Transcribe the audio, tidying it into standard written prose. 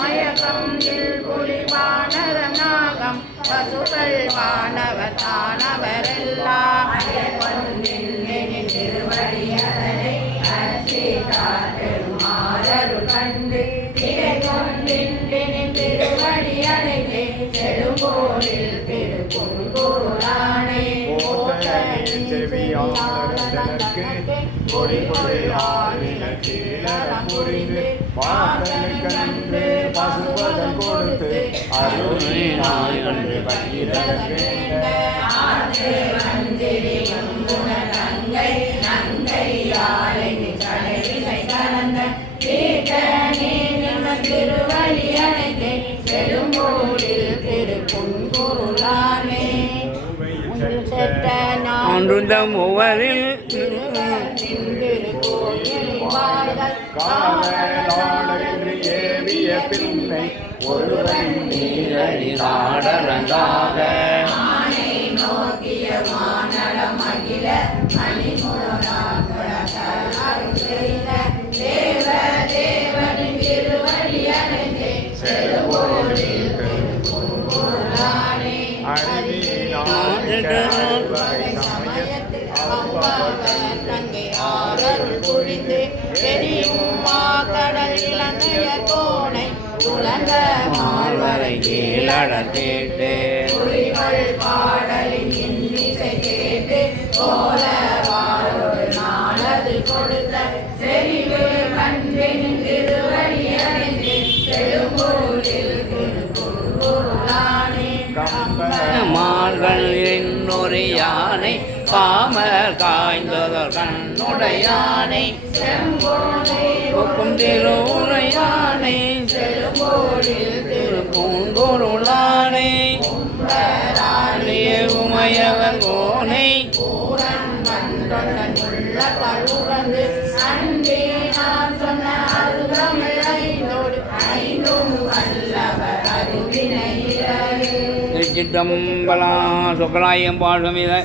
மயக்கம் புலி வானரம் நாகம் பசுகள் வானவர் தானவரெல்லாம் திருவடியதனை பெருமாறருள் கண்டு திருவடியதனை செழும்போரில் திருக்குறுகுருளானே செவியாளருக்கு கண்டு பசுபதம் கொடுத்து அருளினாய் கண்டு பயிரகை திருவடி அணைந்தே செழும்போரில் திருக்குறுகுருளானே ஒன்றுந்த மூவரில் ஏவிய பின்னை ஒருவன் நீரடி நாடரங்காக நோக்கிய மானடம் அகில தேவனின் திருவடி அணைந்தே செழும்போரில் திருக்குறுகுருளானே தங்கை ஆரருள் புரிந்து பெரியும்மா கடல் இலங்கையர் கோணை உலக மால்வரை கீழடர் கேட்டு பாடலின் இன்னிசை கேட்டு கோல வாழோடு நாளது கொடுத்த செறிவு கண்பின் திருவடி அடைந்து செழும்பொருளில் திருக்குறுகுருளானே மார்கள் இன்னொரு யானை காமர் காய்ந்ததர் கண்ணுடையானை ஒக்கும் திருவுரை யானை செழும்போரில் திருப்பூங்குருளானை உமையவன் கோனை பூரன் வந்தொள்ள கழுறந்து அன்பே நான் சொன்ன அருகமிழ் ஐந்தோடு ஐந்தும் வல்லவர் அருவினை சிற்றம்பலா சுக்கராயம் பாடும் இதை